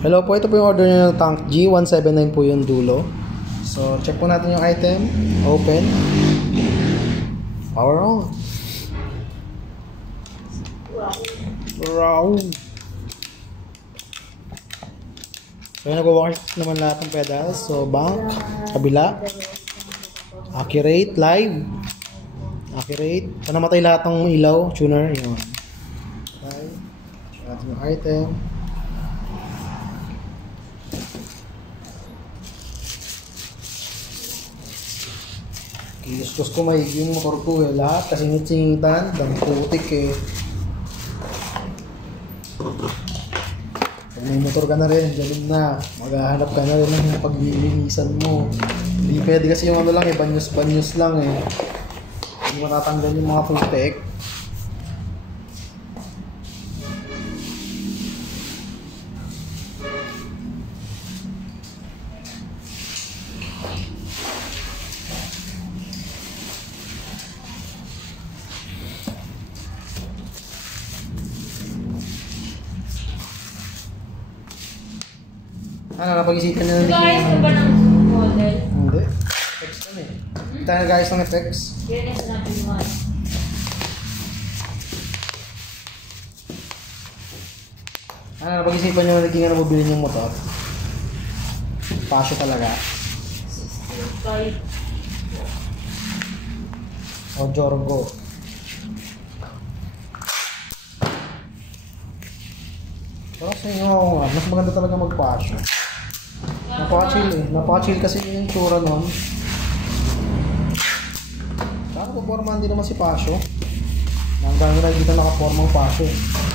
Hello po, ito po yung order nyo ng tank G179 po yung dulo. So, check po natin yung item. Open. Power on. Wow. So, nag-work naman lahat ng pedals. So, bank, kabila, accurate, live, accurate. So, namatay lahat ng ilaw, tuner, yun. Okay. Check natin yung item. Kilos ko may yung motor ko eh. Lahat kasi ngit-singitan, damputik eh. Kung may motor ka na rin, ganun na. Maghahanap ka na rin ng paglilinisan mo. Hindi pwede kasi yung ano lang eh, banyos-banyos lang eh. Hindi matatanggal yung mga putek. Ano, napag-isipan nyo na din Nag-ayos ka ba ng model? Hindi. Effects kan eh. Hindi tayo nag-ayos ng effects. Yan yung sinabi mo. Ano, napag-isipan nyo na naging ano mobilin yung motor? Pasyo talaga. 65. O Jorgo. Pero sa inyo, mas maganda talaga magpasyo. Napaka-chill eh. Napaka-chill kasi yung tsura nun. Saka po, forma hindi naman si Pasyo. Nang dami na dito nakapormang Pasyo eh.